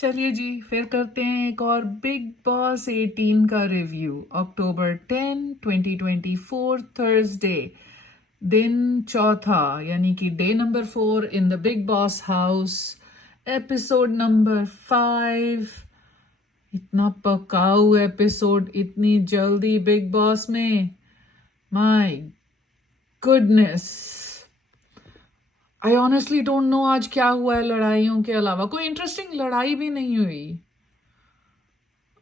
चलिए जी, फिर करते हैं एक और बिग बॉस 18 का रिव्यू। अक्टूबर 10 2024 थर्सडे, दिन चौथा, यानी कि day number 4 in the big boss house, episode number 5। इतना पकाऊ एपिसोड इतनी जल्दी बिग बॉस में, my goodness. I honestly don't know आज क्या हुआ है। लड़ाइयों के अलावा कोई इंटरेस्टिंग लड़ाई भी नहीं हुई।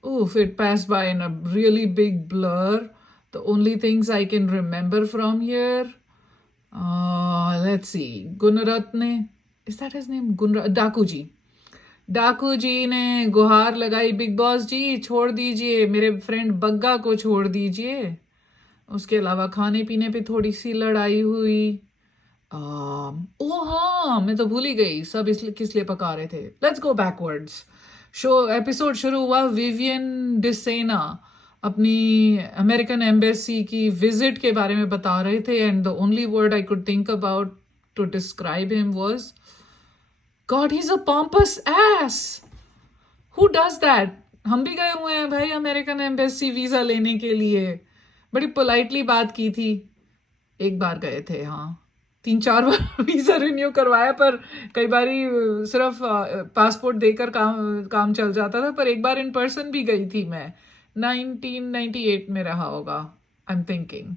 Oof, it passed by in a really big blur. The only things I can remember from here, let's see, Gunaratne, is that his name? डाकू जी। डाकू जी ने गुहार लगाई, बिग बॉस जी छोड़ दीजिए, मेरे फ्रेंड बग्गा को छोड़ दीजिए। उसके अलावा खाने पीने पे थोड़ी सी लड़ाई हुई। ओ हाँ, मैं तो भूल ही गई सब इसलिए किस लिए पका रहे थे। Let's go backwards. एपिसोड शुरू हुआ, विवियन डिसेना अपनी अमेरिकन एम्बेसी की विजिट के बारे में बता रहे थे, and the only word I could think about to describe him was, God he is a pompous ass. Who does that? हम भी गए हुए हैं भाई अमेरिकन एम्बेसी वीजा लेने के लिए, बड़ी पोलाइटली बात की थी। एक बार गए थे, हाँ, 3-4 बार वीजा रिन्यू करवाया, पर कई बारी सिर्फ पासपोर्ट देकर काम काम चल जाता था। पर एक बार इन पर्सन भी गई थी मैं, 1998 में रहा होगा, आई एम थिंकिंग।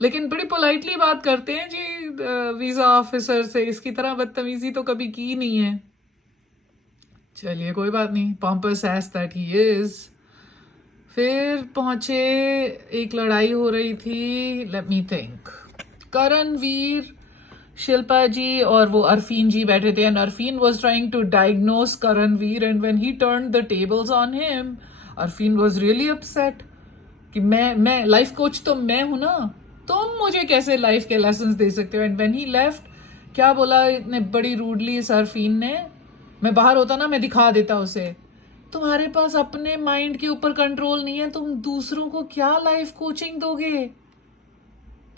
लेकिन बड़ी पोलाइटली बात करते हैं जी वीजा ऑफिसर से, इसकी तरह बदतमीजी तो कभी की नहीं है। चलिए कोई बात नहीं, pompous as that he is. फिर पहुंचे, एक लड़ाई हो रही थी, let me think, Karanveer, Shilpa ji और वो अरफीन जी बैठे थे, and Arfeen was trying to diagnose Karanveer, and when he turned the tables on him, Arfeen was really upset कि मैं लाइफ कोच तो मैं हूं ना, तुम मुझे कैसे लाइफ के लेसन्स दे सकते हो। एंड व्हेन ही लेफ्ट, क्या बोला इतने बड़ी रूडली इस अरफीन ने, मैं बाहर होता ना मैं दिखा देता उसे, तुम्हारे पास अपने माइंड के ऊपर कंट्रोल नहीं है, तुम दूसरों को क्या लाइफ कोचिंग दोगे?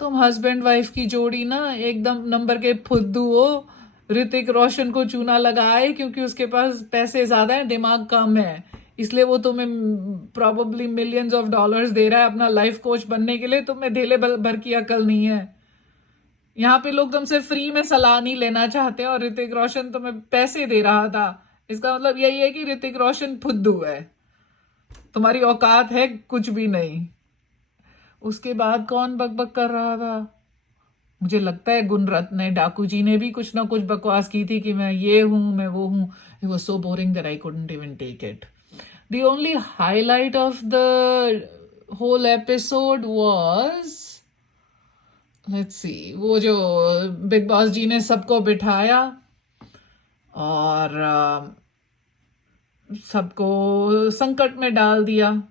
तुम हस्बैंड वाइफ की जोड़ी ना एकदम नंबर के फुद्दू हो। ऋतिक रोशन को चूना लगाए क्योंकि उसके पास पैसे ज्यादा है, दिमाग कम है, इसलिए वो तुम्हें प्रॉबली मिलियंस ऑफ डॉलर्स दे रहा है अपना लाइफ कोच बनने के लिए। तुम्हें धेले भर की अकल नहीं है। यहाँ पे लोग तुमसे फ्री में सलाह नहीं लेना चाहते, और ऋतिक रोशन तुम्हें पैसे दे रहा था। इसका मतलब यही है कि ऋतिक रोशन फुद्दू है, तुम्हारी औकात है कुछ भी नहीं। उसके बाद कौन बकबक कर रहा था? मुझे लगता है गुणरत्न ने, डाकू जी ने भी कुछ ना कुछ बकवास की थी कि मैं ये हूं, मैं वो हूं। It was so boring that I couldn't even take it. The only highlight of the whole episode was, let's see, वो जो बिग बॉस जी ने सबको बिठाया और सबको संकट में डाल दिया।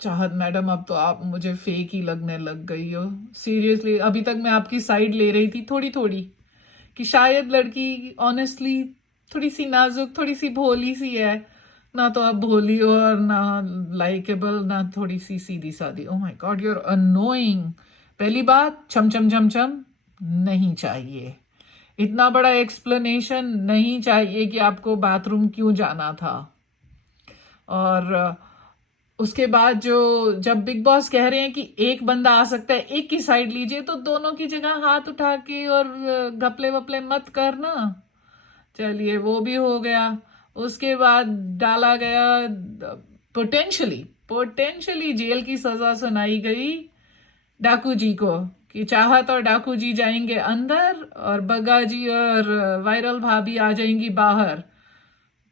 चाहत मैडम, अब तो आप मुझे फेक ही लगने लग गई हो, सीरियसली। अभी तक मैं आपकी साइड ले रही थी थोड़ी थोड़ी, कि शायद लड़की ऑनेस्टली थोड़ी सी नाजुक, थोड़ी सी भोली सी है। ना तो आप भोली हो और ना लाइकेबल, ना थोड़ी सी सीधी सादी। Oh my God, you are annoying. पहली बात, छम छम छम छम नहीं चाहिए, इतना बड़ा एक्सप्लेनेशन नहीं चाहिए कि आपको बाथरूम क्यों जाना था। और उसके बाद जो, जब बिग बॉस कह रहे हैं कि एक बंदा आ सकता है, एक की साइड लीजिए, तो दोनों की जगह हाथ उठा के और घपले वपले मत करना। चलिए वो भी हो गया। उसके बाद डाला गया, पोटेंशियली पोटेंशियली जेल की सजा सुनाई गई डाकू जी को, कि चाहत और डाकू जी जाएंगे अंदर और बग्गा जी और वायरल भाभी आ जाएंगी बाहर।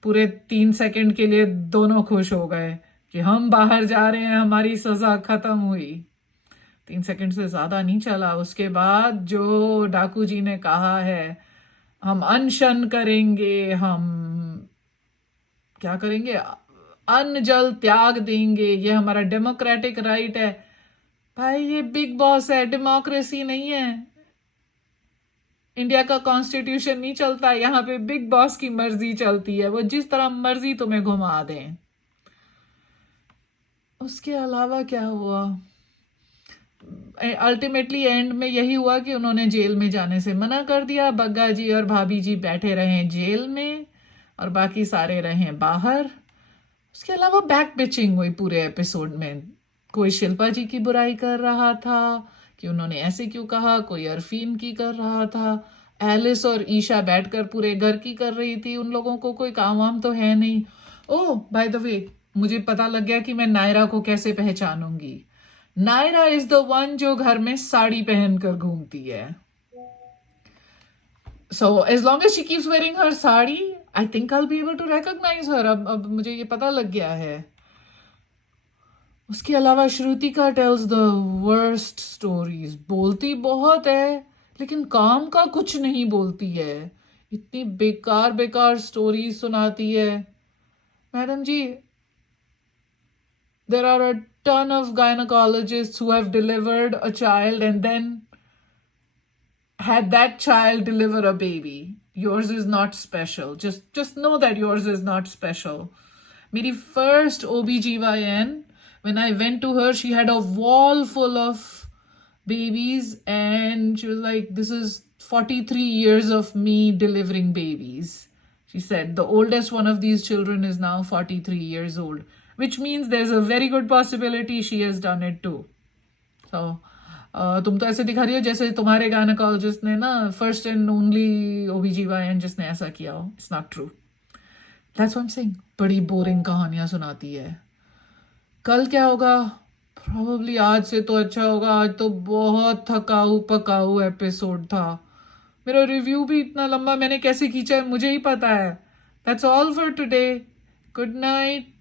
पूरे 3 सेकंड के लिए दोनों खुश हो गए कि हम बाहर जा रहे हैं, हमारी सजा खत्म हुई। 3 सेकंड से ज्यादा नहीं चला। उसके बाद जो डाकू जी ने कहा है, हम अनशन करेंगे, हम क्या करेंगे, अन्न जल त्याग देंगे, ये हमारा डेमोक्रेटिक राइट है। भाई ये बिग बॉस है, डेमोक्रेसी नहीं है। इंडिया का कॉन्स्टिट्यूशन नहीं चलता, यहाँ पे बिग बॉस की मर्जी चलती है, वो जिस तरह मर्जी तुम्हें घुमा दें। उसके अलावा क्या हुआ? अल्टीमेटली एंड में यही हुआ कि उन्होंने जेल में जाने से मना कर दिया। बग्गा जी और भाभी जी बैठे रहे जेल में, और बाकी सारे रहे बाहर। उसके अलावा बैक बिचिंग हुई पूरे एपिसोड में। कोई शिल्पा जी की बुराई कर रहा था कि उन्होंने ऐसे क्यों कहा, कोई अरफीन की कर रहा था, एलिस और ईशा बैठकर पूरे घर की कर रही थी। उन लोगों को कोई काम वाम तो है नहीं। ओह बाय द वे, मुझे पता लग गया कि मैं नायरा को कैसे पहचानूंगी। नायरा इज द वन जो घर में साड़ी पहनकर घूमती है। So as long as she keeps wearing her sari, I think I'll be able to recognize her. अब मुझे ये पता लग गया है। उसके अलावा Shrutika tells the worst stories. बोलती बहुत है लेकिन काम का कुछ नहीं बोलती है। इतनी बेकार बेकार स्टोरीज सुनाती है। Madam ji, there are a ton of gynecologists who have delivered a child and then had that child deliver a baby. Yours is not special. Just know that yours is not special. मेरी first OBGYN, when I went to her, she had a wall full of babies and she was like, this is 43 years of me delivering babies. She said the oldest one of these children is now 43 years old, which means there's a very good possibility she has done it too. So तुम तो ऐसे दिखा रही हो जैसे तुम्हारे gynaecologist ने ना फर्स्ट एंड ओनली OBGYN जिसने ऐसा किया हो। It's not true. That's what I am saying. बड़ी बोरिंग कहानियां सुनाती है। कल क्या होगा? प्रोबेबली आज से तो अच्छा होगा। आज तो बहुत थकाऊ पकाऊ एपिसोड था। मेरा रिव्यू भी इतना लंबा मैंने कैसे खींचा है मुझे ही पता है। That's all for today. Good night.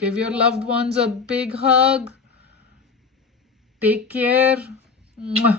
Give your loved ones a big hug. Take care. Mwah.